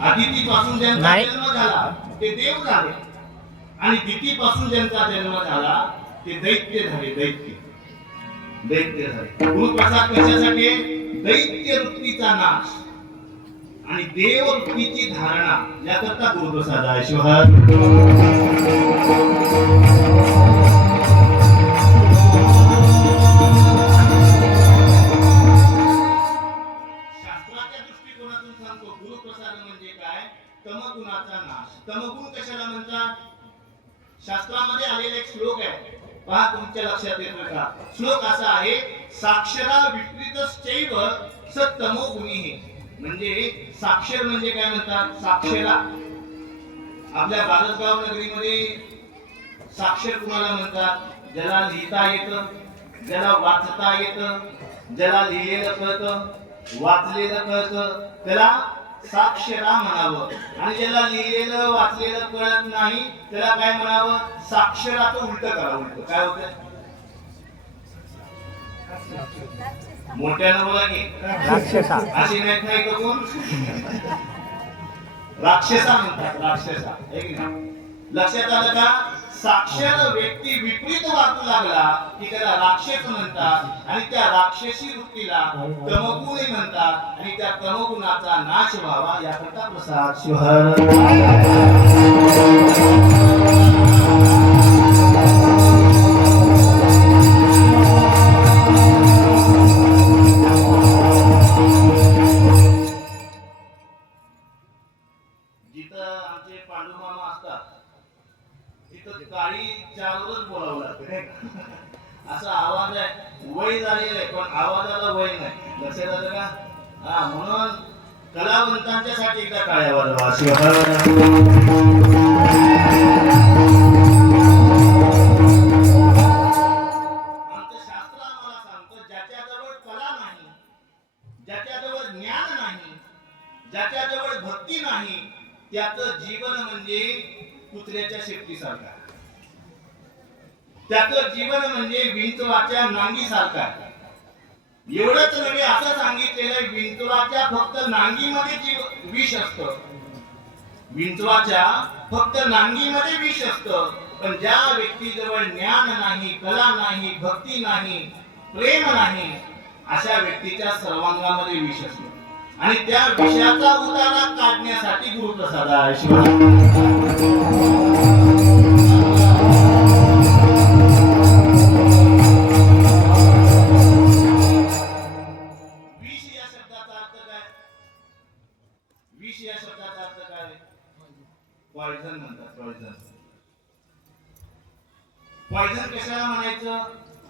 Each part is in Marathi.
आदितीपासून ज्यांचा जन्म झाला ते देव झाले आणि दितीपासून ज्यांचा जन्म झाला ते दैत्य झाले. दैत्य झाले. गुरुप्रसाद कशासाठी? दैत्य वृत्तीचा नाश आणि देव वृत्तीची धारणा याकरता गुरुप्रसाद आहे. शिवहर गुरुप्रसाद म्हणजे काय? तमगुणाचा नाश. तमगुण कशाला म्हणतात? शास्त्रामध्ये आलेला एक श्लोक आहे, पहा तुमच्या लक्षात येतो का? श्लोक असा आहे, साक्षरा विपरीतश्चैव स तमोगुणीः. म्हणजे साक्षर म्हणजे काय म्हणतात? साक्षरा आपल्या बारसगाव नगरीमध्ये साक्षर कुणाला म्हणतात? ज्याला लिहिता येतं, ज्याला वाचता येतं, ज्याला लिहिलेलं कळतं, वाचलेलं कळतं, त्याला साक्षरा म्हणावं. आणि ज्याला लिहिलेलं वाचलेलं कळत नाही त्याला काय म्हणावं? साक्षराचं उलट करावं. उलट काय होतं? मोठ्यानं बोला की राक्षसा. अशी नाही का कोण? राक्षसा म्हणतात. राक्षसा. लक्षात आलं का? साक्षर व्यक्ती विपरीत वागू लागला की त्याला राक्षस म्हणतात आणि त्या राक्षसी वृत्तीला तमगुणी म्हणतात आणि त्या तमगुणाचा नाश व्हावा याकरता प्रसाद. शिवहर जिथं आमचे पांडुमामा असतात तिथं काळी चारवरच बोलावं लागतं. असा आवाज आहे, वय झालेला आहे पण आवाजाला वय नाही. लक्षात आलं का? हा, म्हणून कलावंतांच्या साठी एकदा टाळ्या वाजवा. आमचं शास्त्र आम्हाला सांगतं, ज्याच्याजवळ कला नाही, ज्याच्याजवळ ज्ञान नाही, ज्याच्याजवळ भक्ती नाही, त्याचं जीवन म्हणजे कुत्र्याच्या शेपटीसारखा. त्याचं जीवन म्हणजे विंचवाच्या नांगीसारखा. एवढंच नव्हे, असं सांगितलेलं विंचवाच्या फक्त नांगीमध्ये विष असतं. विंचवाच्या फक्त नांगीमध्ये विष असतं. पण ज्या व्यक्तीजवळ ज्ञान नाही, कला नाही, भक्ती नाही, प्रेम नाही, अशा व्यक्तीच्या सर्वांगामध्ये विष असतं. आणि त्या विषयाचा उतारा काढण्यासाठी गुरुप्रसाद आहे. विष या शब्दाचा अर्थ काय? विष या शब्दाचा अर्थ काय? पॉइझन म्हणतात. पॉइझन. पॉइझन कशाला म्हणायचं?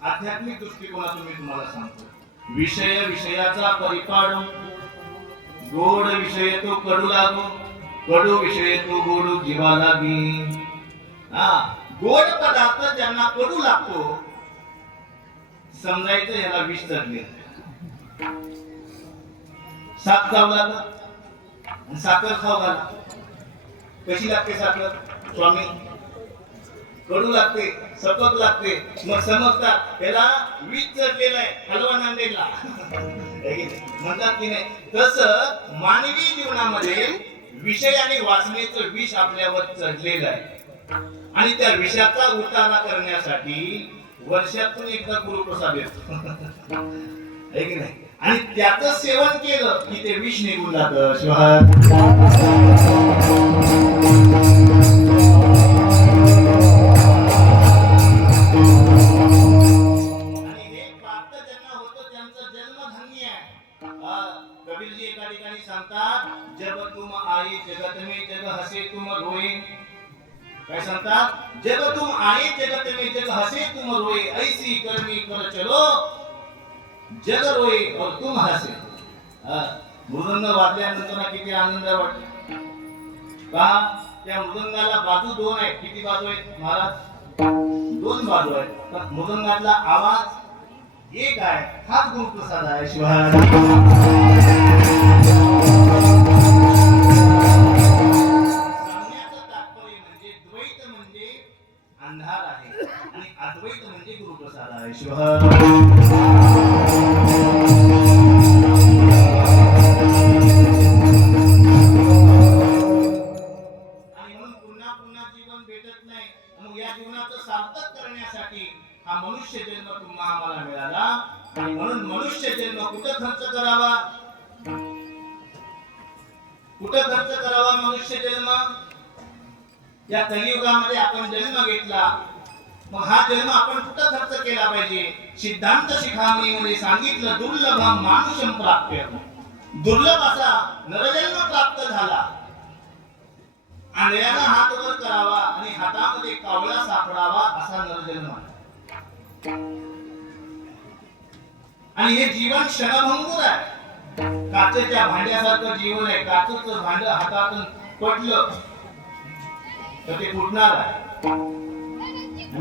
आध्यात्मिक दृष्टिकोनातून मी तुम्हाला सांगतो. विषय विषयाचा परिपाडू, गोड विषय तो कडू लागो, कडू विषय तो गोडू जीवा लागी. गोड पदार्थ ज्यांना कडू लागतो समजायचं याला विष चढले. साख खाऊ लागला, साखर खाऊ घाला. कशी लागते साखर? स्वामी, कडू लागते, सपक लागते. मग समजतात त्याला विष चढलेला आहे, हलवा नांदेडला म्हणतात की नाही? तसं मानवी जीवनामध्ये विषय आणि वासनेचं विष आपल्यावर चढलेलं आहे आणि त्या विषाचा उतारा करण्यासाठी वर्षातून एकदा गुरुप्रसाद येतो. आहे की नाही? आणि त्याचं सेवन केलं की ते विष निघून जातं. कबीरजी एका ठिकाणी सांगतात, जब तुम आए जगत में जग हसे तुम रोए. काय सांगतात? जब तुम आए जगत में जग हसे तुम रोए, ऐसी करनी कर चलो जग रोए और तुम हसे. मृदंग वाजल्यानंतर किती आनंद वाटतो. पहा, त्या मृदंगाला बाजू दोन आहेत. किती बाजू आहेत महाराज? दोन बाजू आहेत. पण मृदंगातला आवाज एक आहे. हाच गुरुप्रसाद आहे. अंधार आहे आणि अद्वैत म्हणजे गुरुप्रसाद आहे. मनुष्य जन्म तुम्हा आम्हाला मिळाला आणि म्हणून मनुष्य जन्म कुठं खर्च करावा? कुठं खर्च करावा मनुष्य जन्म? या कलियुगामध्ये आपण जन्म घेतला, मग हा जन्म आपण कुठं खर्च केला पाहिजे? सिद्धांत शिखामणीमध्ये सांगितलं, दुर्लभम मानुषम प्राप्य. दुर्लभ असा नरजन्म प्राप्त झाला. आंधळ्यानं हात वर करावा आणि हातामध्ये कावळा सापडावा असा नरजन्म. आणि हे जीवन क्षणभंगुर आहे. काचेच्या भांड्यासारखं जीवन आहे. काचेचं भांड हातातून पडलं तर ते फुटणार आहे,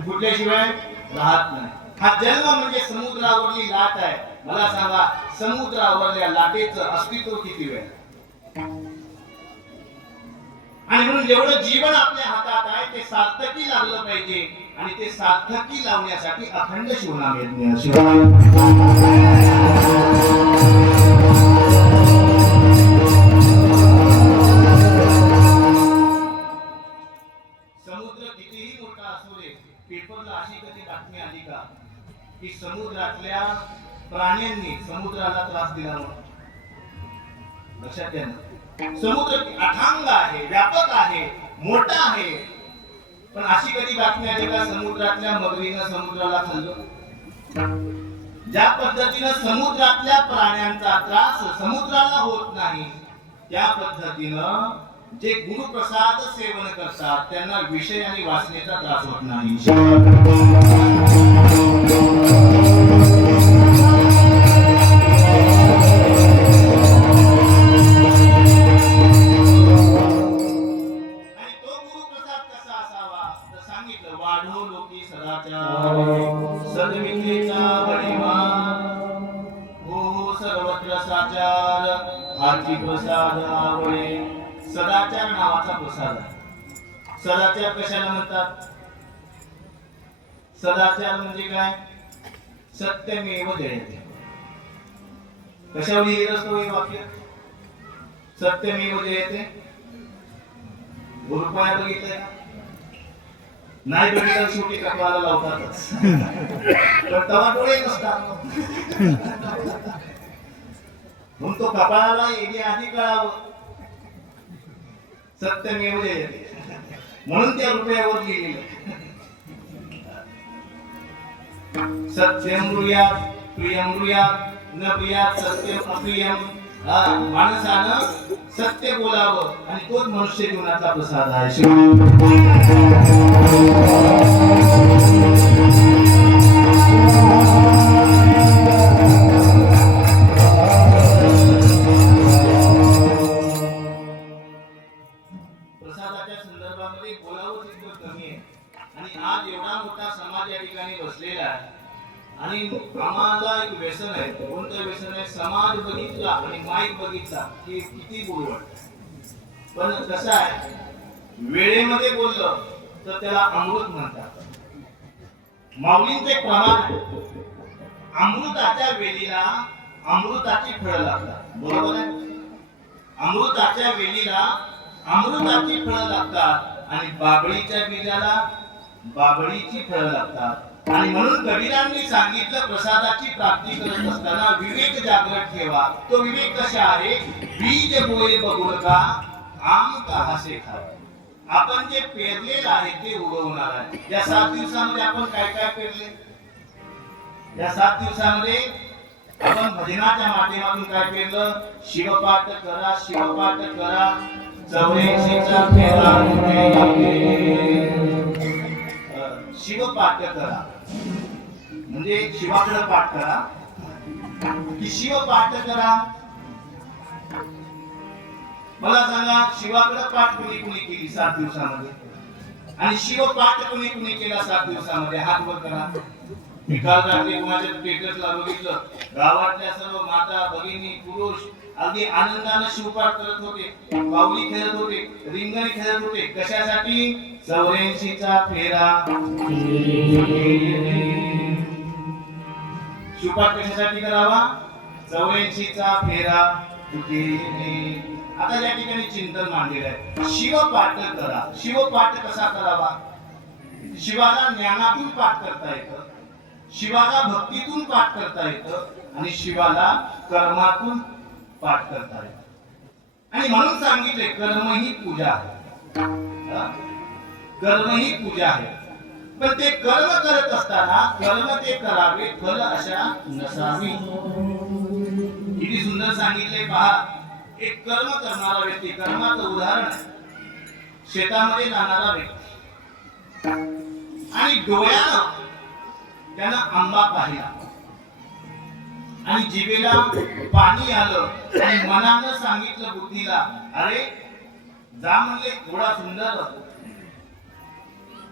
फुटल्याशिवाय राहत नाही. हा जन्म म्हणजे समुद्रावरली लाट आहे. मला सांगा, समुद्रावरल्या लाटेचं अस्तित्व किती वेळ? आणि म्हणून जेवढं जीवन आपल्या हातात आहे ते सार्थकी लागलं पाहिजे. आणि ते सार्थकी लावण्यासाठी अखंड शिवनाम यज्ञ समुद्र कितीही मोठा असू दे. पेपरला अशी कधी बातमी आली का की समुद्रातल्या प्राण्यांनी समुद्राला त्रास दिला म्हणून? लक्षात घ्या ना, समुद्र अथांग आहे, व्यापक आहे, मोठा आहे, पण अशी कधी बातमी आली का समुद्रातल्या मगरीनं समुद्राला खाल्लं? ज्या पद्धतीनं समुद्रातल्या प्राण्यांचा त्रास समुद्राला होत नाही, त्या पद्धतीनं जे गुरुप्रसाद सेवन करतात त्यांना विषय आणि वासनेचा त्रास होत नाही. वाढो लोकी सदाचार सद्विद्येचा परिवार हो सर्वत्र साचार हाची प्रसाद आवळे. सदाचार नावाचा प्रसाद आहे. सदाचार कशाला म्हणतात? सदाचार म्हणजे काय? सत्यमेव जयते. कशावर लिहिलं असतं हे वाक्य? सत्यमेव जयते. गुरुपाय बघितलंय का? नाही बघितलं शेवटी कपाळाला लावतातच, पण तवा डोळे नसतात. म्हणून तो कपाळाला येणे आधी कळावं. सत्यमेव जयते म्हणून त्या रुपयावर लिहिलेलं. सत्यम ब्रूयात प्रियम ब्रूयात न प्रियात सत्यम अप्रियम. माणसानं सत्य बोलावं आणि तोच मनुष्य जीवनाचा प्रसाद आहे. प्रसादाच्या संदर्भामध्ये बोलावं तितकं कमी आहे. आणि आज एवढा मोठा समाज या ठिकाणी बसलेला आहे आणि आम्हाला एक व्यसन आहे. कोणतं व्यसन आहे? समाज बघितला आणि माईक बघितला की किती बोलू वाटतं. पण कसं आहे, वेळेमध्ये बोललं तर त्याला अमृत म्हणतात. माऊलींचं एक प्रमाण आहे, अमृताच्या वेलीला अमृताची फळं लागतात. बरोबर आहे? अमृताच्या वेलीला अमृताची फळं लागतात आणि बाबळीच्या बीजाला बाबळीची फळं लागतात. आणि म्हणून कबीरांनी सांगितलं, प्रसादाची प्राप्ती करत असताना विवेक जागृत ठेवा. तो विवेक कशा आहे? बीज बोये बगुल का आम का हसे खावे. आपण जे पेरलेलं आहे ते उगवणार आहे. या 7 दिवसामध्ये आपण काय काय पेरले? या 7 दिवसामध्ये आपण भजनाच्या माध्यमातून काय पेरलं? शिवपाठ करा, शिवपाठ करा, 84चा फेरा शिवपाठ करा म्हणजे शिवाकडे पाठ करा की शिवपाठ करा. मला सांगा, शिवाकडे पाठ कुणी कुणी केली 7 दिवसामध्ये? आणि शिवपाठ कुणी कुणी केला 7 दिवसामध्ये? हात वर करा. मी काल रात्री माझ्या स्टेटसला बघितलं, गावातल्या सर्व माता भगिनी पुरुष अगदी आनंदाने शिवपाठ करत होते, बाहुली खेळत होते, रिंगण खेळत होते. कशासाठी? 84चा फेरा. शिवपाठ कशासाठी करावा? 84चा फेरा. आता या ठिकाणी चिंतन मांडलेलं आहे, शिवपाठ करा. शिवपाठ कसा करावा? शिवाला ज्ञानातून पाठ करता येतं, शिवाला भक्तीतून पाठ करता येतं आणि शिवाला कर्मातून पाठ करता येतं. आणि म्हणून सांगितले कर्म ही पूजा आहे. कर्म ही पूजा आहे. पण ते कर्म करत असताना कर्म ते करावे, फल आशा नसावी. किती सुंदर सांगितले पहा. एक कर्म करणारा व्यक्ती, कर्माचं उदाहरण शेतामध्ये जाणारा व्यक्ती आणि डोळ्यानं त्यानं आंबा पाहिला आणि जिभेला पाणी आलं आणि मनानं सांगितलं बुद्धीला, अरे जा म्हणले, थोडा सुंदर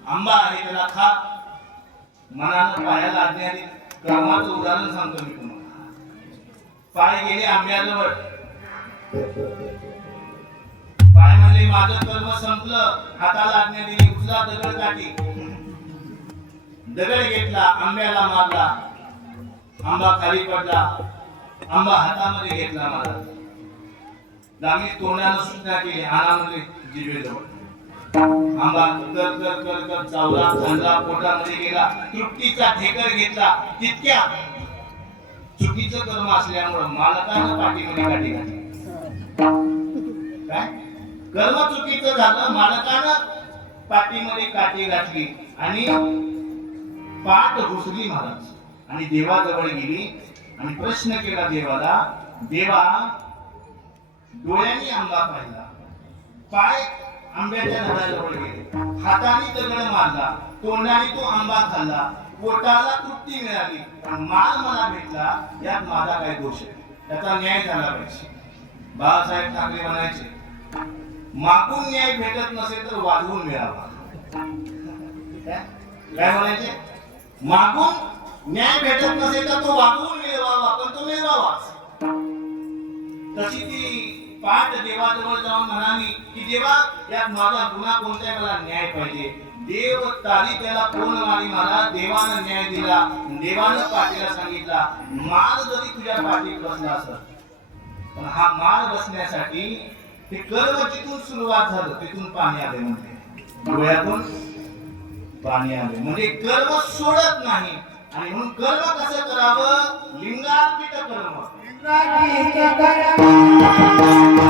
आंबा आहे त्याला खा. मनानं पायाला आज्ञा दिली. कर्माचं उदाहरण सांगतो मी तुम्हाला. पाय गेले आंब्याजवळ, पाय म्हणले माझं कर्म संपलं. हाताला आज्ञा दिली, उचला दगड काठी. दगड घेतला, आंब्याला मारला, आंबा खाली पडला. आंबा हातामध्ये घेतला महाराज. दामी तोंडानं सूचना केली, आणा म्हणले जिभेजवळ. आंबा कर कर कर कर चावला, खाल्ला, पोटामध्ये गेला. तृप्तीचा ठेकर घेतला. तितक्या चुकीचं कर्म असल्यामुळे मालकानं पाठीमध्ये काठी घातली. काय कर्म चुकीचं झालं, मालकानं पाठीमध्ये काठी घातली आणि पाठ घुसली महाराज. आणि देवाजवळ गेली आणि प्रश्न केला देवाला, देवा डोळ्यांनी आंबा पाहिला, पाय आंब्याच्या झाडाजवळ गेले, हाताने दगड मारला, तोंडाने तो आंबा खाल्ला, पोटाला तृप्ती मिळाली, पण माल मला भेटला, यात माझा काय दोष आहे? त्याचा न्याय झाला पाहिजे. बाळासाहेब ठाकरे म्हणायचे, मागून न्याय भेटत नसेल तर वाजवून मिळावा. काय म्हणायचे? मागून न्याय भेटत नसेल तर तो वागवून मिळवावा, पण तो मिळवावाच. तशी ती पाठ देवाजवळ जाऊन म्हणाली की देवा, यात माझा गुन्हा कोणता, मला न्याय पाहिजे. देव तारी त्याला कोण मारी महाराज. देवानं न्याय दिला. देवानं पाठीला सांगितला, माल जरी तुझ्या पाठीत बसला असत, पण हा माल बसण्यासाठी ते कर्म जिथून सुरुवात झालं तिथून पाणी आले. म्हणजे डोळ्यातून पाणी आले. म्हणजे कर्म सोडत नाही. आणि म्हणून कर्म कसं करावं? लिंगार्पित कर्म. लिंगार्पित कर्म.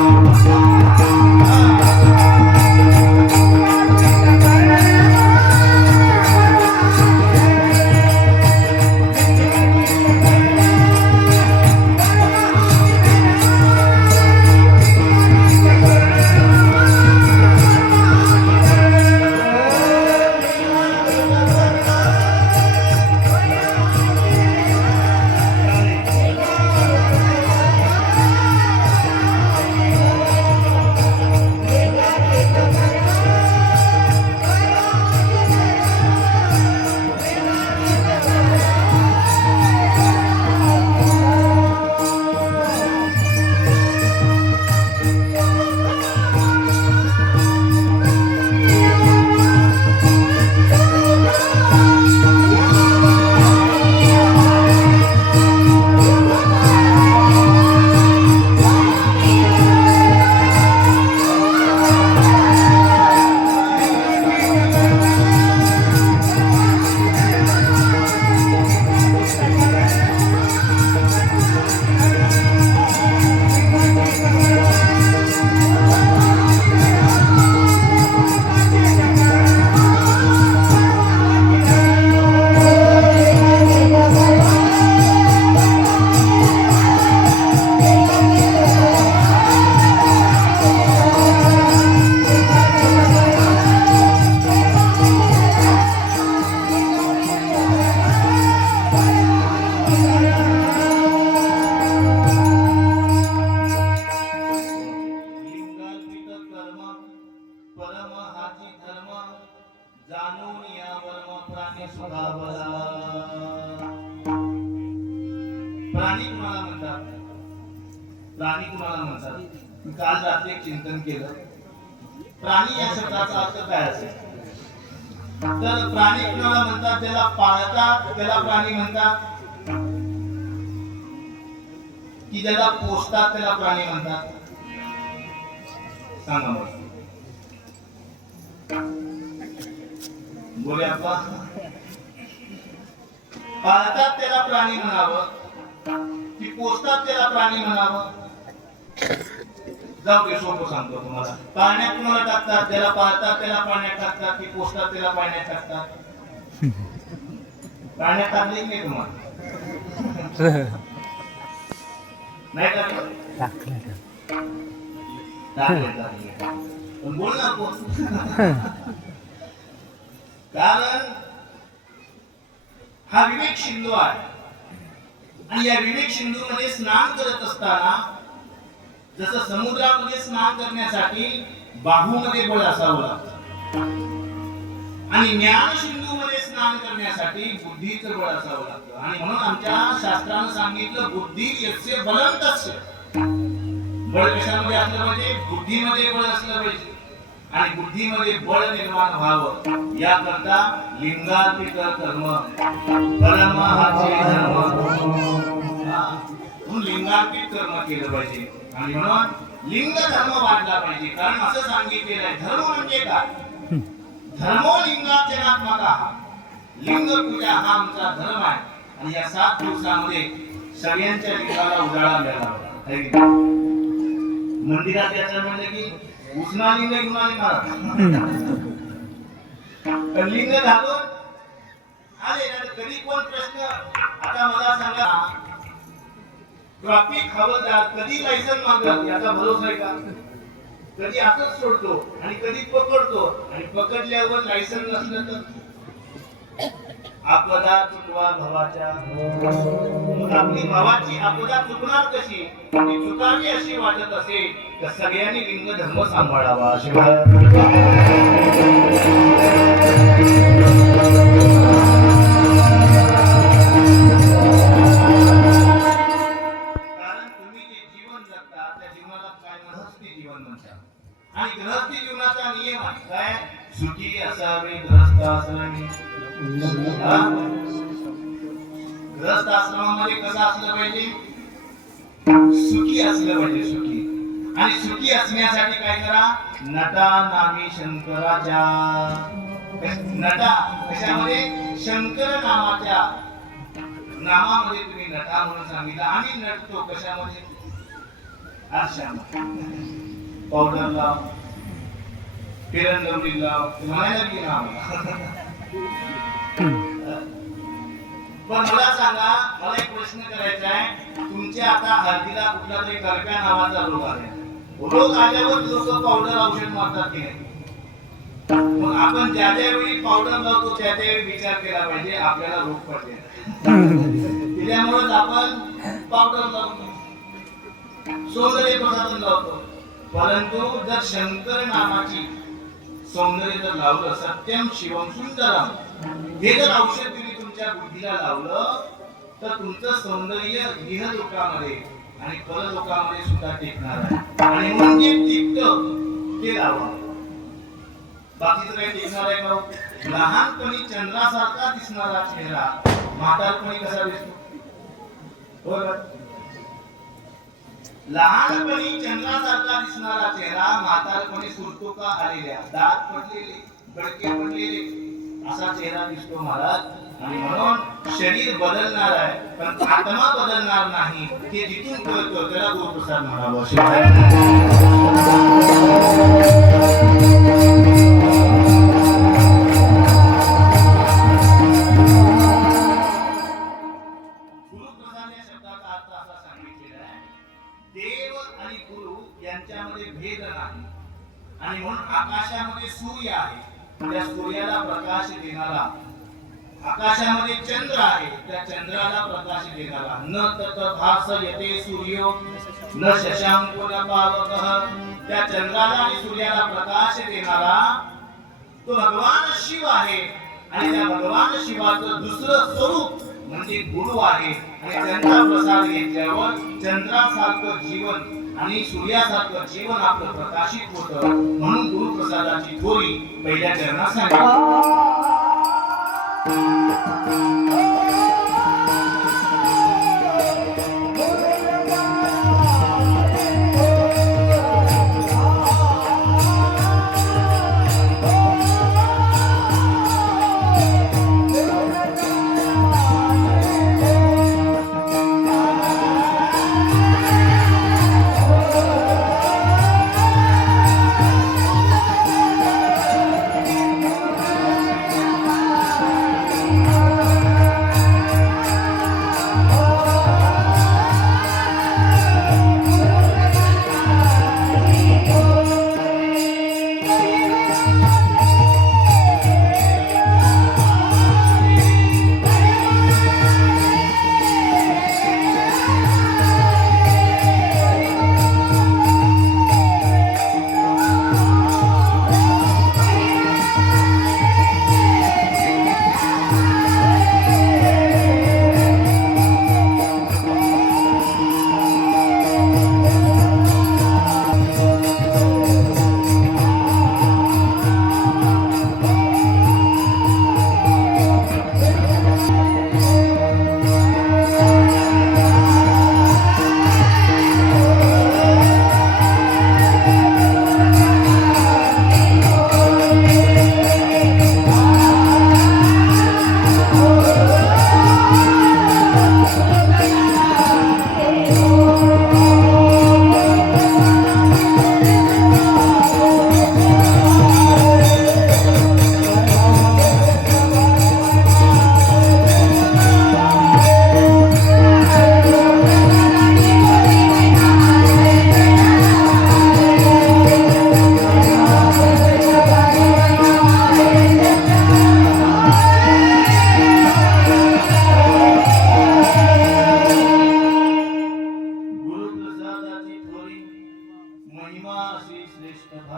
प्राणी कुणाला म्हणतात? प्राणी कुणाला म्हणतात? काल रात्री एक चिंतन केलं. प्राणी या शब्दाचा अर्थ काय असेल? तर प्राणी कुणाला म्हणतात? ज्याला पाळतात त्याला प्राणी म्हणतात, की ज्याला पोसतात त्याला प्राणी म्हणतात? सांगा मला. बोले अप्पा. पाळतात त्याला प्राणी म्हणावं की पोसतात त्याला प्राणी म्हणावं? जाऊ दे, सोपं सांगतो तुम्हाला. पाळण्यात कुणाला टाकतात? त्याला पाळतात त्याला पाण्यात टाकतात की पोसतात त्याला पाण्यात टाकतात? पाण्यात टाकले नाही तुम्हाला? नाही टाकलं? टाकले. पण बोल ना कोण. कारण हा विवेक सिंधू आहे आणि या विवेक सिंधू मध्ये स्नान करत असताना जसं समुद्रामध्ये स्नान करण्यासाठी बाहूमध्ये बळ असावं लागतं आणि ज्ञान सिंधू मध्ये स्नान करण्यासाठी बुद्धीचं बळ असावं लागतं. आणि म्हणून आमच्या शास्त्रानं सांगितलं बुद्धी यस्य बलं तस्य. बळ कशामध्ये असलं पाहिजे? बुद्धीमध्ये बळ असलं पाहिजे आणि बुद्धीमध्ये बळ निर्माण व्हावं याकरता लिंगार्पित कर्म परमाहाचे धर्म, म्हणून लिंगार्पित कर्म केलं पाहिजे. आणि म्हणून लिंग धर्म वाढला पाहिजे. कारण असं सांगितलेलं आहे धर्म म्हणजे काय? धर्मो लिंगार्चनात्मका. लिंग पूजा हा आमचा धर्म आहे आणि या 7 दिवसामध्ये सगळ्यांच्या लिंगाला उजाळा मिळाला. मंदिरात याचं म्हणलं की उसना लिंग घेऊन आले महाराज. लिंग घालून आले ना. कधी कोण प्रश्न, आता मला सांगा ट्रॅफिक हवालदार कधी लायसन मागतात याचा भरोसा आहे का? कधी असंच सोडतो आणि कधी पकडतो आणि पकडल्यावर लायसन नसलं तर आपदा चुकवा भावाच्या. आपली भावाची आपदा चुकणार कशी? ती चुकावी अशी वाटत असेल तर सगळ्यांनी लिंग धर्म सांभाळावा. शिवाय आणि गृहस्थी जीवनाचा नियम आहे काय? सुखी असावे गृहस्थ आश्रमी. गृहस्थ आश्रमामध्ये कसं असलं पाहिजे? सुखी असलं पाहिजे. सुखी. आणि सुखी असण्यासाठी काय करा? नटा नामी शंकराच्या. नटा कशामध्ये? शंकर नामाच्या नामामध्ये तुम्ही नटा म्हणून सांगितलं. आम्ही नटतो कशामध्ये? आरशामध्ये. पावडर लाव, फिरंदवडी लाव, म्हणायला की नाव. पण मला सांगा, मला एक प्रश्न करायचा आहे. तुमच्या आता हळदीला कुठला तरी करप्या नावाचा रोग आला. रोग आल्यावर लोक पावडर औषध मारतात की नाही? मग आपण ज्या वेळी पावडर लावतो त्या वेळी विचार केला पाहिजे आपल्याला रोग पडले. त्याच्यामुळेच आपण पावडर लावतो, सौंदर्य प्रसाधन लावतो. परंतु जर शंकर नामाची सौंदर्य जर लावलं, सत्यम शिवम सुंदरम, हे जर औषध तुम्ही तुमच्या बुद्धीला लावलं तर तुमचं सौंदर्य इह लोकांमध्ये आणि परलोकामध्ये सुद्धा टिकणार आहे. आणि म्हणून जे टिकतं ते लावा. बाकीचं काही टिकणार आहे का? लहानपणी चंद्रासारखा दिसणारा चेहरा म्हातारपणी कसा दिसतो? बरोबर. लहानपणी चंद्रासारखा दिसणारा चेहरा म्हातारपणी सुरतुका आलेल्या, दात पडलेले, गडके पडलेले असा चेहरा दिसतो महाराज. आणि म्हणून शरीर बदलणार आहे पण आत्मा बदलणार नाही. हे जिथून कळतं त्याला गुरुप्रसाद म्हणावं. गुरुप्रसाद या शब्दाचा अर्थ असा सांगितलेला आहे, देव आणि गुरु यांच्यामध्ये भेद नाही. आणि म्हणून आकाशामध्ये सूर्य आहे, त्या सूर्याला प्रकाश देणारा. आकाशामध्ये चंद्र आहे, त्या चंद्राला प्रकाश देणारा. न तत भासयते सूर्यो न शशांको न पावकः, त्या चंद्राला आणि सूर्याला प्रकाश देणारा तो भगवान शिव आहे. आणि त्या भगवान शिवाचं दुसरं स्वरूप म्हणजे गुरु आहे. आणि त्यांचा प्रसाद घेतल्यावर चंद्रासारखं जीवन आणि सूर्यासारखं जीवन आपलं प्रकाशित होतं. म्हणून गुरुप्रसादाची थोरी पहिल्या चरणात सांगितली.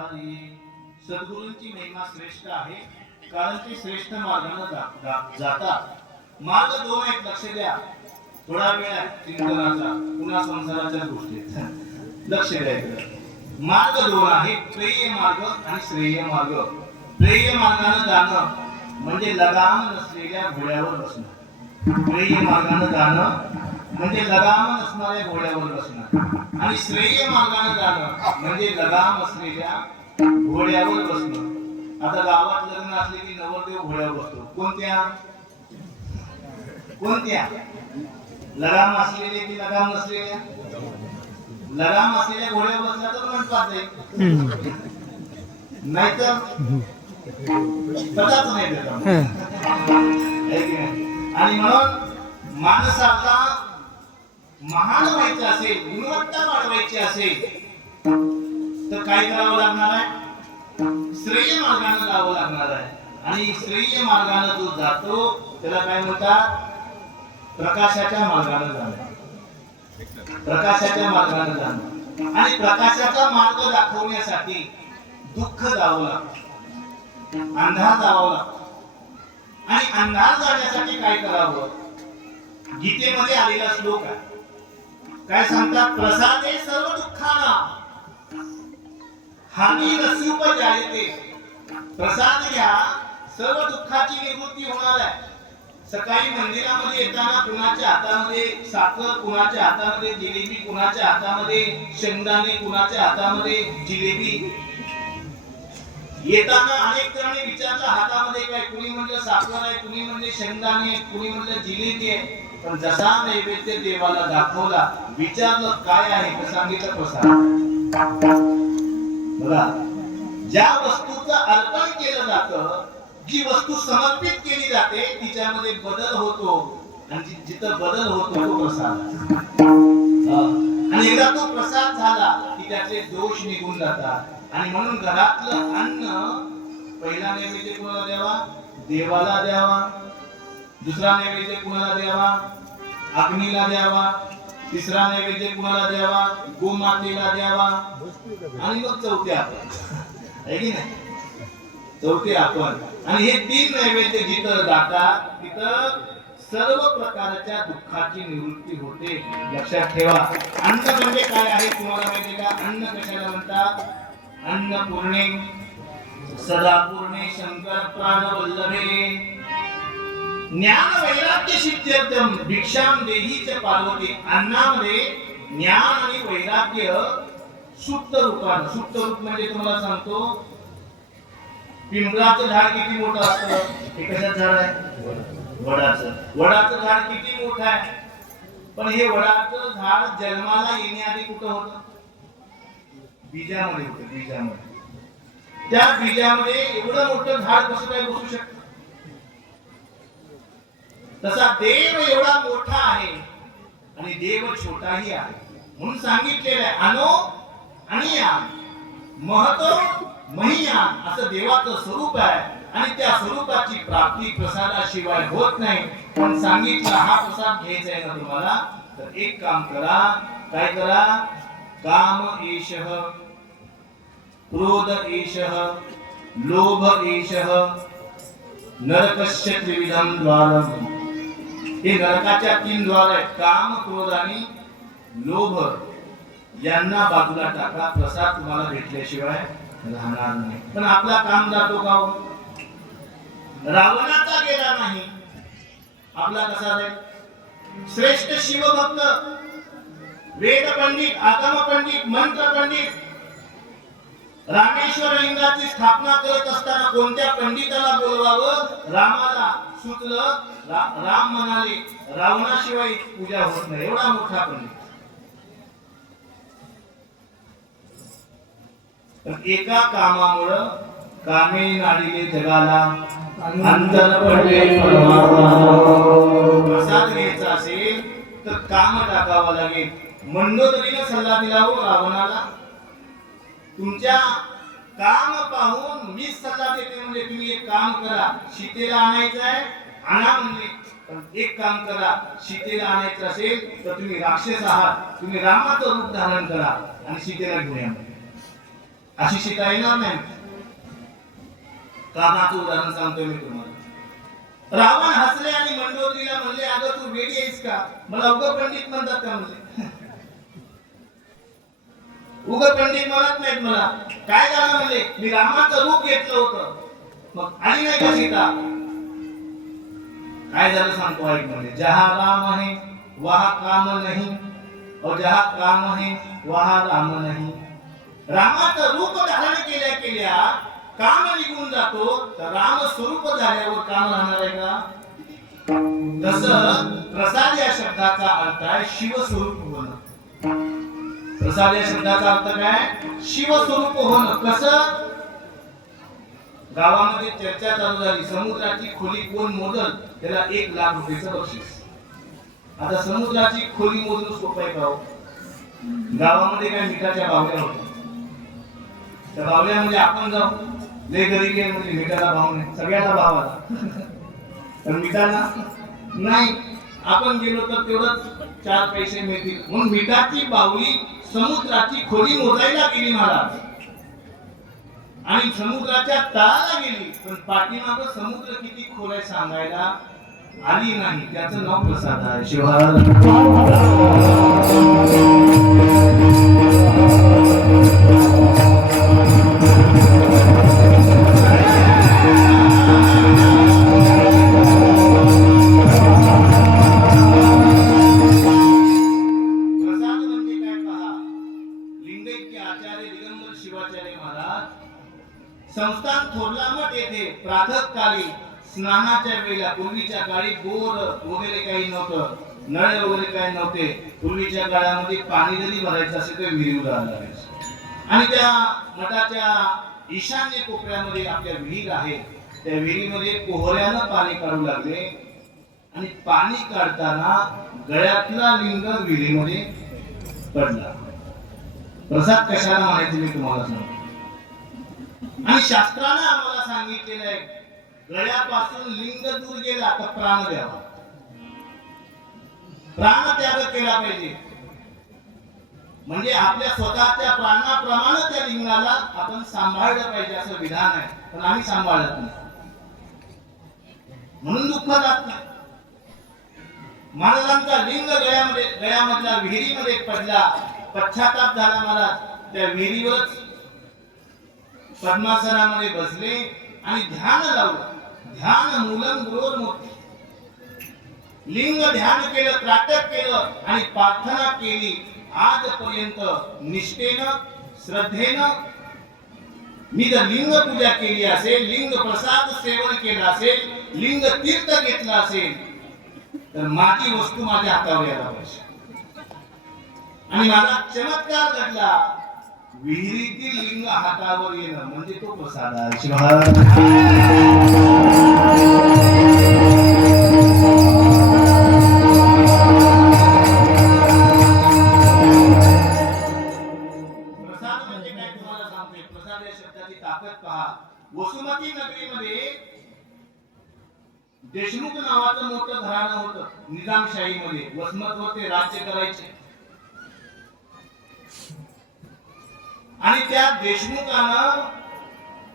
आभारी. सद्गुरूंची महिमा श्रेष्ठ आहे, कारण ते श्रेष्ठ मार्गाने जातात. मार्ग दोन आहेत, लक्ष द्या. थोडा वेळ आहे चिंतनाचा, पुन्हा संसाराच्या गोष्टीत लक्ष द्यायचं. मार्ग दोन आहे, प्रेय मार्ग आणि श्रेय मार्ग. प्रेय मार्गाने जाणं म्हणजे लगाम नसलेल्या घोड्यावर बसणं. प्रेय मार्गाने जाणं म्हणजे लगाम नसणाऱ्या घोड्यावर बसणं. आणि श्रेय मार्गाने जाणं म्हणजे लगाम असलेल्या घोड्यावर बसणं. आता गावात लग्न असले की नवरदेव घोड्यावर बसतो. कोणत्या कोणत्या? लगाम असलेले की लगाम नसलेल्या? लगाम असलेल्या घोड्यावर बसला तर म्हणतात जाईल, नाहीतर पताच नाही त्याचा. आणि म्हणून माणसाला महान व्हायचं असेल, गुणवत्ता वाढवायची असेल तर काय करावं लागणार आहे? श्रेय मार्गाने जावं लागणार आहे. आणि श्रेय मार्गाने जो जातो त्याला काय म्हणतात? प्रकाशाच्या मार्गाने जाणं. प्रकाशाच्या मार्गाने जाणं. आणि प्रकाशाचा मार्ग दाखवण्यासाठी दुःख जावं लागतं, अंधार जावं लागतं. आणि अंधार जाण्यासाठी काय करावं? गीतेमध्ये आलेला श्लोक आहे, काय सांगतात? प्रसादे सर्व दुःखाना हानी नस्युपजायते. प्रसाद घ्या, सर्व दुःखाची निवृत्ती होणार आहे. सकाळी मंदिरामध्ये येताना कुणाच्या हातामध्ये साखर, कुणाच्या हातामध्ये जिलेबी, कुणाच्या हातामध्ये शेंगदाणे, कुणाच्या हातामध्ये जिलेबी. येताना अनेक जणांनी विचारलं हातामध्ये काय? कुणी म्हणलं साखर आहे, कुणी म्हणले शेंगदाणे, कुणी म्हणलं जिलेबी आहे. पण जसा नैवेद्य देवाला दाखवला, विचारलं काय आहे, तर सांगितलं प्रसाद. बघा, ज्या वस्तूचं अर्पण केलं जातं, जी वस्तू समर्पित केली जाते, तिच्यामध्ये बदल होतो. आणि जिथं बदल होतो तो प्रसाद. आणि एकदा तो प्रसाद झाला की त्याचे दोष निघून जातात. आणि म्हणून घरातलं अन्न पहिला नैवेद्य कोणाला द्यावा? देवाला द्यावा. दुसरा नैवेद्य कोणाला द्यावा? अग्नीला द्यावा. तिसरा नैवेद्य कोणाला द्यावा? गोमातेला द्यावा. आणि मग चौथे आपण, आहे की नाही? चौथे आपण. आणि हे तीन नैवेद्य जिथं जातात तिथं सर्व प्रकारच्या दुःखाची निवृत्ती होते. लक्षात ठेवा. अन्न म्हणजे काय आहे तुम्हाला माहिती का? अन्न कशाला म्हणतात? अन्नपूर्णे सदापूर्णे शंकर प्राण वल्लभे ज्ञान वैराग्य सिद्ध्यर्थम भिक्षाम देहीच पार्वती. अन्नामध्ये ज्ञान आणि वैराग्य सुप्त रूपानं. सुप्त रूप म्हणजे तुम्हाला सांगतो, पिंपळाचं झाड किती मोठं असतं? हे कशाचं झाड आहे? वडाचं. वडाचं झाड किती मोठं आहे? पण हे वडाचं झाड जन्माला येण्याआधी कुठं होतं? बीजामध्ये होतं. बीजामध्ये. त्या बीजामध्ये एवढं मोठं झाड कसं काय बसू शकतं? तसा देव एवढा मोठा आहे आणि देव छोटाही आहे. म्हणून सांगितलेलं आहे, अनो आणि या महतो महियान असं देवाचं स्वरूप आहे. आणि त्या स्वरूपाची प्राप्ती प्रसादाशिवाय होत नाही. पण सांगितलं हा प्रसाद घ्यायचा आहे ना तुम्हाला, तर एक काम करा. काय करा? काम एषः, क्रोध एषः, लोभ एषः, नरकस्य त्रिविधं द्वारम्. हे नरकाच्या तीन द्वार आहेत, काम, क्रोध आणि लोभ. यांना बाजूला टाका. प्रसाद तुम्हाला भेटल्याशिवाय राहणार नाही. पण आपला काम जातो का? रावणाचा गेला नाही, आपला कसा जाईल? श्रेष्ठ शिवभक्त, वेद पंडित, आगम पंडित, मंत्र पंडित रामेश्वर लिंगाची स्थापना करत असताना कोणत्या पंडिताला बोलवावं? रामाला सुचलं. राम म्हणाले रावणाशिवाय पूजा होत नाही. एवढा मोठा पंडित. एका कामामुळं कामे नाडीले जगाला, अंतर पडले परमात्मा. प्रसाद घ्यायचा असेल तर काम टाकावं लागेल. मंडोदरीने सल्ला दिला हो रावणाला, तुमच्या काम पाहून मीच सल्ला देते. म्हणजे तुम्ही एक काम करा, सीतेला आणायचं आहे, आणा म्हणजे. पण एक काम करा, सीतेला आणायचं असेल तर तुम्ही राक्षस आहात, तुम्ही रामाचं रूप धारण करा आणि सीतेला घेऊन या. अशी शिका येणार नाही. कामाचं उदाहरण सांगतोय मी तुम्हाला. रावण हसले आणि मंडोदरीला म्हणले, अगं तू वेडी आहेस का? मला उगं पंडित म्हणतात का म्हणले. उगं पंडित म्हणत नाहीत मला. काय झालं म्हणले, मी रामाचं रूप घेतलं होतं, मग आली नाही का सीता? काय झालं सांगतो ऐक म्हणजे, जहा राम है वहा काम नहीं, और जहा काम है वहा राम नहीं. रामाचं रूप धारण केल्या केल्या काम निघून जातो, तर राम स्वरूप झाल्यावर काम राहणार आहे का? तसं प्रसाद या शब्दाचा अर्थ आहे शिवस्वरूप होणं. प्रसाद या शब्दाचा अर्थ काय? शिवस्वरूप होणं. कसं? गावामध्ये चर्चा चालू झाली, समुद्राची खोली कोण मोजल त्याला 1 लाख रुपयाचं बक्षीस. आता समुद्राची खोली मोजणं सोपं आहे का हो? गावामध्ये काय मिठाच्या बावल्या होत्या, त्या बावल्यामध्ये आपण जाऊ, लय गरीब आहे म्हणजे मिठाला भाव नाही, सगळ्याला भाव आला, पण मिठाला नाही. आपण गेलो तर तेवढंच 4 पैसे मिळतील म्हणून मिठाची बावली समुद्राची खोली मोजायला गेली महाराज, आणि समुद्राच्या तळाला गेली, पण पाठीमागं समुद्र किती खोल आहे सांगायला आली नाही. त्याचं नाव प्रसाद आहे. शिवाय संस्थान थोरला मठ येथे प्रातःकाळी स्नानाच्या वेळेला, पूर्वीच्या काळी बोर वगैरे काही नव्हतं, नळ वगैरे काही नव्हते. पूर्वीच्या काळामध्ये पाणी जरी भरायचं असेल तर विहिरीवर लागायचं, आणि त्या मठाच्या ईशान्य कोपऱ्यामध्ये आपल्या विहीर आहे, त्या विहिरीमध्ये पोहऱ्यानं पाणी काढू लागले, आणि पाणी काढताना गळ्यातला लिंग विहिरीमध्ये पडला. प्रसाद कशाला म्हणायचे मी तुम्हाला सांगतो. आणि शास्त्राने आम्हाला सांगितलेलं आहे, गळ्यापासून लिंग दूर गेला तर प्राण द्यावा, प्राण त्याग केला पाहिजे. म्हणजे आपल्या स्वतःच्या प्राणाप्रमाणे त्या लिंगाला आपण सांभाळलं पाहिजे असं विधान आहे, पण आम्ही सांभाळत नाही म्हणून दुःख जात नाही. महाराजांचा लिंग गळ्यामधल्या विहिरीमध्ये पडला, पश्चाताप झाला महाराज. त्या विहिरीवरच पद्मासनामध्ये बसले आणि ध्यान लावलं. ध्यान मूलम गुरोर्मूर्ती. लिंग ध्यान केलं, त्राटक केलं आणि प्रार्थना केली. आजपर्यंत निष्ठेनं श्रद्धेनं मी जर लिंग पूजा केली असेल, लिंग प्रसाद सेवन केलं असेल, लिंग तीर्थ घेतलं असेल, तर माझी वस्तू माझ्या हातावर यायला पाहिजे. आणि माझा चमत्कार घडला, विहिरीतील लिंग हातावर येणं म्हणजे तो प्रसाद आहे. प्रसाद म्हणजे काय तुम्हाला सांगतोय. प्रसाद या शब्दाची ताकद पहा. वसुमती नगरीमध्ये देशमुख नावाचं मोठं घराणं होतं. निजामशाहीमध्ये वसमतवर ते राज्य करायचे, आणि त्या देशमुखानं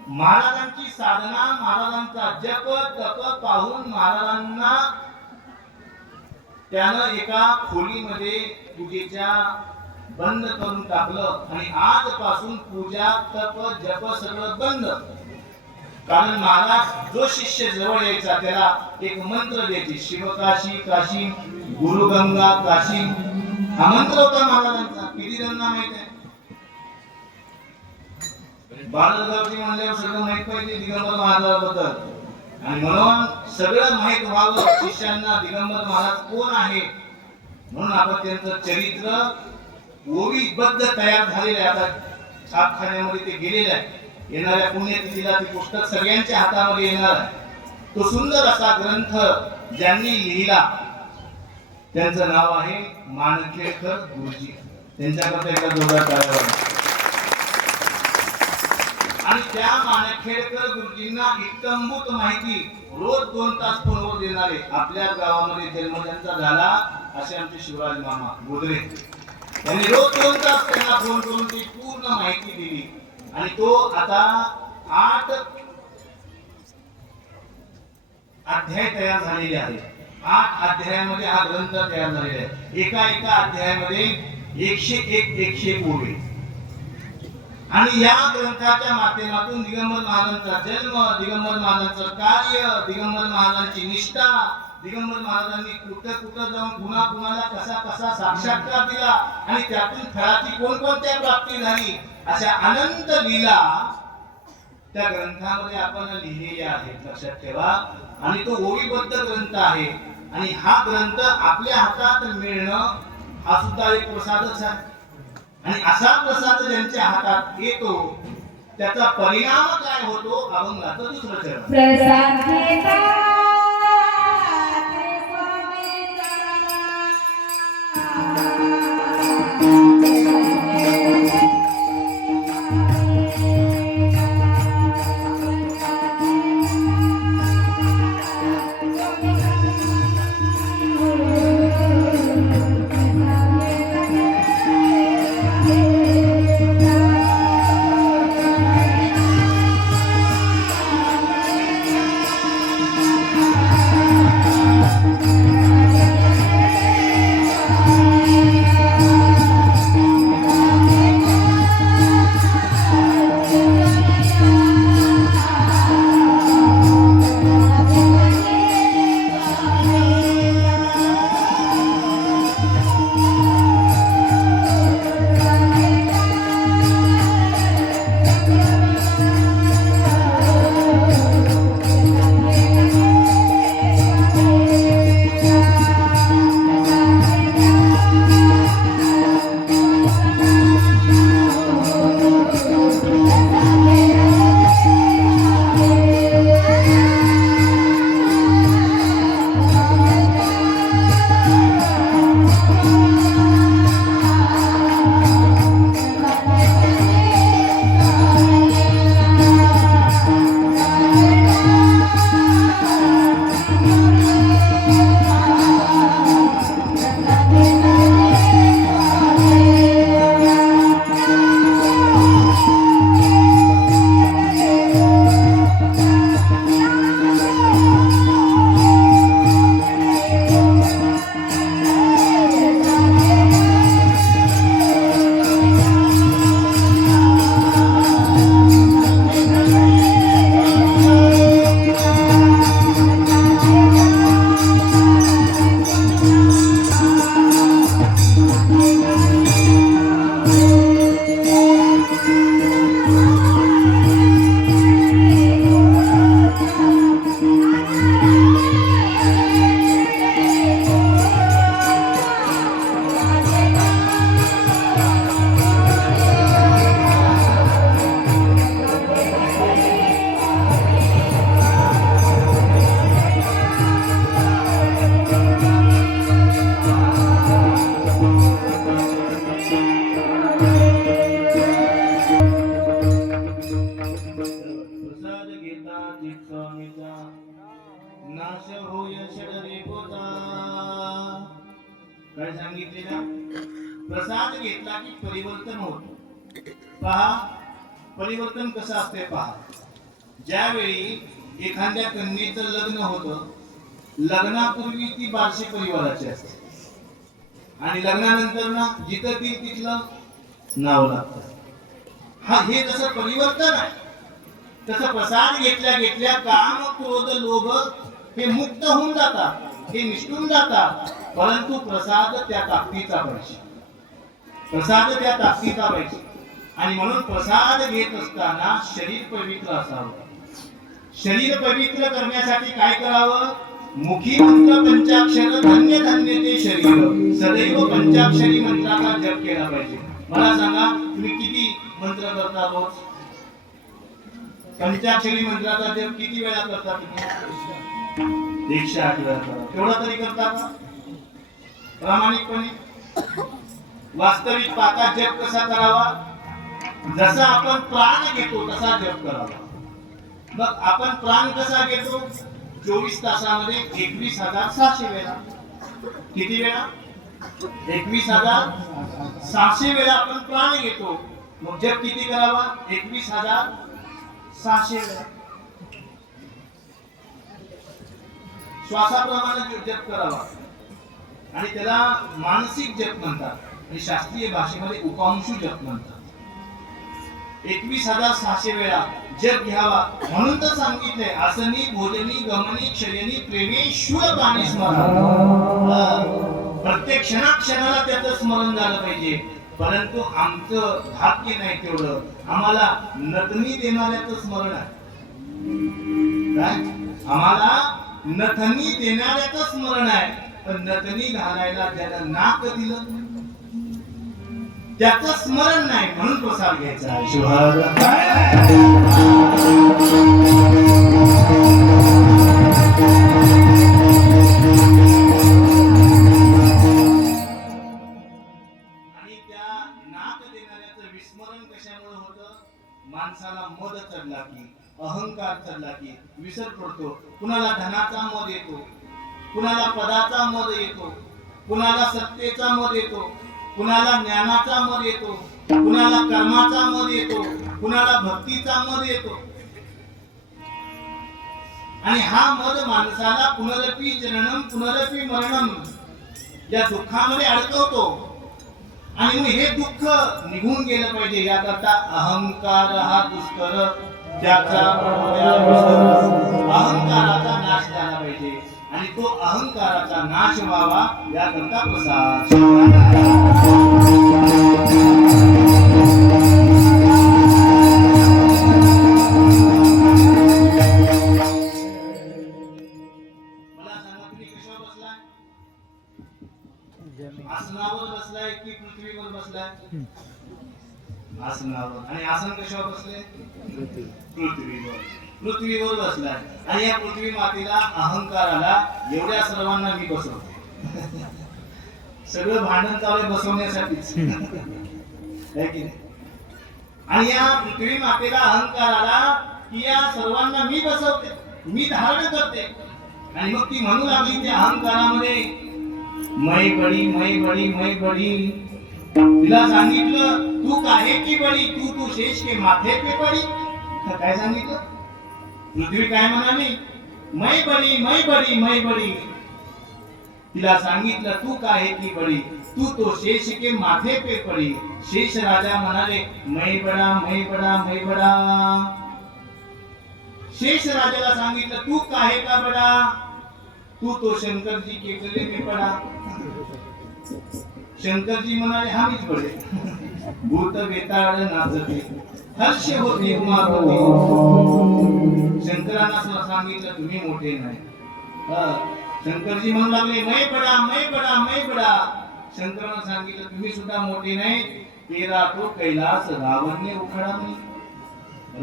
महाराजांची साधना, महाराजांचा जप तप पाहून महाराजांना त्यानं एका खोलीमध्ये पूजेच्या बंद करून टाकलं, आणि आजपासून पूजा तप जप सगळं बंद. कारण महाराज जो शिष्य जवळ यायचा त्याला एक मंत्र द्यायचे, शिवकाशी काशी गुरुगंगा काशी, हा मंत्र होता महाराजांचा. किती जणांना माहित आहे? बाळगावची म्हणल्यावर सगळं माहित पाहिजे दिगंबर महाराजांबद्दल, आणि म्हणून सगळं माहित व्हावं शिष्यांना दिगंबर महाराज कोण आहे, म्हणून आपण त्यांचं चरित्र ओवीबद्ध तयार झालेलं आहे. आता छापखान्यामध्ये ते गेलेलं आहे. येणाऱ्या पुण्यतिथीला ते पुस्तक सगळ्यांच्या हातामध्ये येणार आहे. तो सुंदर असा ग्रंथ ज्यांनी लिहिला त्यांचं नाव आहे मानखेडकर गुरुजी. त्यांच्याकडे एका जोरदार टाळ्या. आणि त्या मानखेडकर गुरुजींना इत्तंभूत माहिती रोज 2 तास फोनवर देणारे, आपल्या गावामध्ये जन्म त्यांचा झाला असे आमचे शिवराज मामा गोदरे, त्यांनी रोज 2 तास त्यांना फोन करून ती पूर्ण माहिती दिली. आणि तो आता 8 अध्याय तयार झालेले आहेत। 8 अध्यायामध्ये हा ग्रंथ तयार झालेला आहे। एका एका अध्यायामध्ये 101 ओवी आणि या ग्रंथाच्या माध्यमातून दिगंबर महाराजांचा जन्म, दिगंबर महाराजांचं कार्य, दिगंबर महाराजांची निष्ठा, दिगंबर महाराजांनी कुठं जाऊन कुणाला कसा साक्षात्कार दिला आणि त्यातून फळाची कोणकोणत्या प्राप्ती झाली, अशा अनंत लीला त्या ग्रंथामध्ये आपण लिहिलेल्या आहेत, लक्षात ठेवा। आणि तो ओवीबद्ध ग्रंथ आहे आणि हा ग्रंथ आपल्या हातात मिळणं हा सुद्धा एक प्रसादच आहे। आणि असा प्रसाद ज्यांच्या हातात येतो त्याचा परिणाम काय होतो, अभंगाचं दुसरं चरण। प्रसाद घेता नाश होय षडरे पोता। काय सांगितले ना, प्रसाद घेतला की परिवर्तन होत। पहा परिवर्तन कसं असते पहा। ज्यावेळी एखाद्या कन्येचं लग्न होतं, लग्नापूर्वी ती बारशी परिवाराची असते आणि लग्नानंतर ना जिथं ती तिथलं नाव लागतं। हा हे जसं परिवर्तन आहे, तसं प्रसाद घेतल्या घेतल्या काम क्रोध लोभ हे मुक्त होऊन जातात, हे निष्ठून जातात। परंतु प्रसाद त्या ताकदीचा पाहिजे, प्रसाद त्या ताकदीचा पाहिजे। आणि म्हणून प्रसाद घेत असताना शरीर पवित्र असावं। शरीर पवित्र करण्यासाठी काय करावं, मुखी मंत्र पंचाक्षर धन्य धन्य ते शरीर, सदैव पंचाक्षरी मंत्राचा जप केला पाहिजे। मला सांगा तुम्ही किती मंत्र करता रोज? पंचाक्षरी मंत्राचा जप किती वेळा करता तुम्ही? 108 वेळा करा। तेवढा तरी करता का प्रामाणिकपणे? वास्तविक पाका जप कसा करावा, जसा आपण प्राण घेतो तसा जप करावा। मग आपण प्राण कसा घेतो? 24 तासामध्ये 21,600 वेळा। किती वेळा? 21,600 वेळा आपण प्राण घेतो। मग जप किती करावा? 21,600 वेळा. श्वासाप्रमाणे जप करावा आणि त्याला मानसिक जप म्हणतात आणि शास्त्रीय भाषेमध्ये उपांशु जप म्हणतात. 21,600 वेळा जप घ्यावा. म्हणून तर सांगितलंय, आसनी भोजनी गमनी क्षयनी प्रेमी शूलपाणी स्मरण. प्रत्येक क्षणाक्षणाला त्याचं स्मरण झालं पाहिजे. परंतु आमचं भाग्य नाही तेवढं. आम्हाला नथनी देणाऱ्याचं स्मरण आहे. काय? आम्हाला नथनी देणाऱ्याचं स्मरण आहे. पण नथनी घालायला ज्यानं नाक दिलं त्याचं स्मरण नाही. म्हणून प्रसाद घ्यायचा. विस्मरण कशामुळे होतं? माणसाला मद चढला की, अहंकार चढला की विसर पडतो. कुणाला धनाचा मद येतो, कुणाला पदाचा मद येतो, कुणाला सत्तेचा मद येतो, कुणाला ज्ञानाचा मद येतो, कुणाला कर्माचा मद येतो, कुणाला भक्तीचा मद येतो. आणि हा मद माणसाला पुनरपी जननम पुनरपी मरणम या दुःखामध्ये अडकवतो. आणि मग हे दुःख निघून गेलं पाहिजे याकरता अहंकार हा दुष्कर ज्याचा अहंकाराचा नाश झाला पाहिजे. आणि तो अहंकाराचा नाश व्हावा याकरता प्रसाद. मला सांगा, तुम्ही कशावर बसलाय? आसनावर बसलाय की पृथ्वीवर बसलाय? आसनावर. आणि आसन कशावर बसले? पृथ्वीवर. पृथ्वीवर बसलाय. आणि या पृथ्वी मातेला अहंकार आला, एवढ्या सर्वांना मी बसवते. सगळं भांडण चालू बसवण्यासाठीच. आणि या पृथ्वी मातेला अहंकार आला की या सर्वांना मी बसवते, मी धारण करते. आणि मग ती म्हणू लागली त्या अहंकारामध्ये, मै बडी मै बडी मै बडी. तिला सांगितलं, तू काहे की बडी, तू शेष के माथे पे पडी. काय सांगितलं? पृथ्वी काय म्हणाली? मै बडी मै बडी मै बडी. तिला सांगितलं, तू काहे की बडी, तू तो शेष के माथे पे पडी. शेष राजा म्हणाले, मै बडा मै बडा मै बडा. शेष राजाला सांगितलं, तू काहे का बडा, तू तो शंकर जी के गले में पडा. शंकर जी म्हणाले, हा मीच बडे. भूत बेताळ नाचते, हर्ष होते उमापती. शंकरांना सांगितलं, तुम्ही मोठे नाही. शंकरजी म्हणू लागले, मै बडा मै बडा मै बडा. शंकरांना सांगितलं, तुम्ही सुद्धा मोठे नाही. तेरा तो कैलास रावणने उखडा नाही.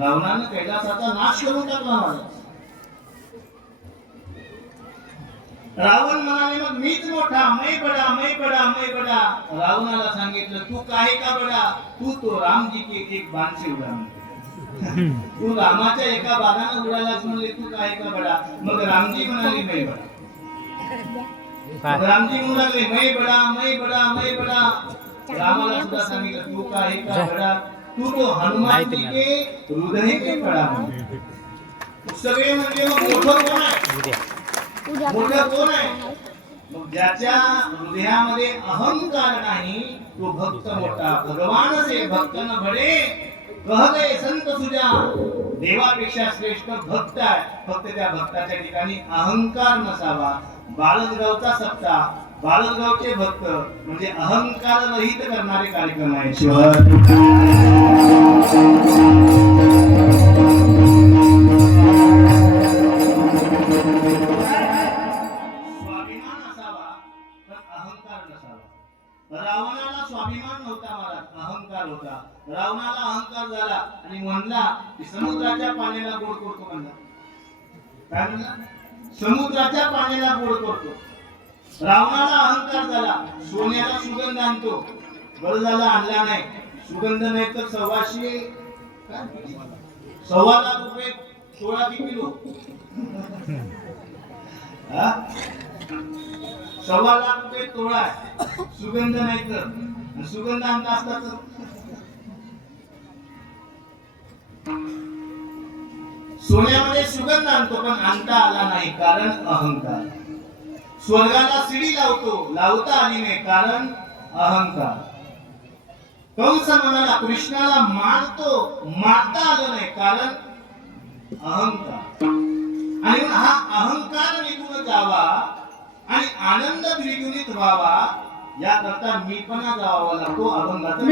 रावणाने कैलासाचा नाश करून टाकला महाराज. रावण म्हणाले, मग मीच मोठा, मै बडा मै बडा मै बडा. रावणाला सांगितलं, तू काहे का बडा, तू तो रामजी के एक बाण से उडा. तू रामाच्या एका बाणाने उडालास म्हणले, तू काहे का बडा. मग रामजी म्हणाले, मै बडा. रामजी म्हणू लागले, मै बडा मै बडा मै बडा. रामाला सुद्धा सांगितलं, तू काहे का बडा, तू तो हनुमान जी के हृदय पे पडा. सगळे म्हणजे मग मोठं कोण आहे? मोठं कोण आहे? मग ज्याच्या हृदयामध्ये अहंकार नाही तो भक्त मोठा. भगवान से भक्त न बडे कह गए संत सुजा. देवापेक्षा श्रेष्ठ भक्त आहे. फक्त त्या भक्ताच्या ठिकाणी अहंकार नसावा. बाळसगावचा सप्ताह, बाळसगावचे भक्त म्हणजे अहंकार रहित करणारे कार्यक्रम आहेत. स्वाभिमान असावा पण अहंकार नसावा. रावणाला स्वाभिमान नव्हता महाराज, अहंकार होता. रावणाला अहंकार झाला आणि म्हणला की समुद्राच्या पाण्याला गोड करतो म्हणला. काय म्हणला? समुद्राच्या पाण्याला गोड करतो. रावणाला अहंकार झाला, सोन्याला सुगंध आणतो. बरं झालं आणला नाही. सुगंध नाही तर 1.25 लाख रुपये 16 किलो. 1.25 लाख रुपये तोळा. सुगंध नाही तर सुगंध आणला असता तर सोन्यामध्ये सुगंध आणतो पण आणता आला नाही कारण अहंकार. स्वर्गाला शिडी लावतो, लावता आली नाही कारण अहंकार. कंस म्हणाला कृष्णाला मारतो, मारता आलं नाही कारण अहंकार. आणि हा अहंकार निघून जावा आणि आनंद द्विगुणित व्हावा याकरता मीपणा जावा लागतो. अभंगाचा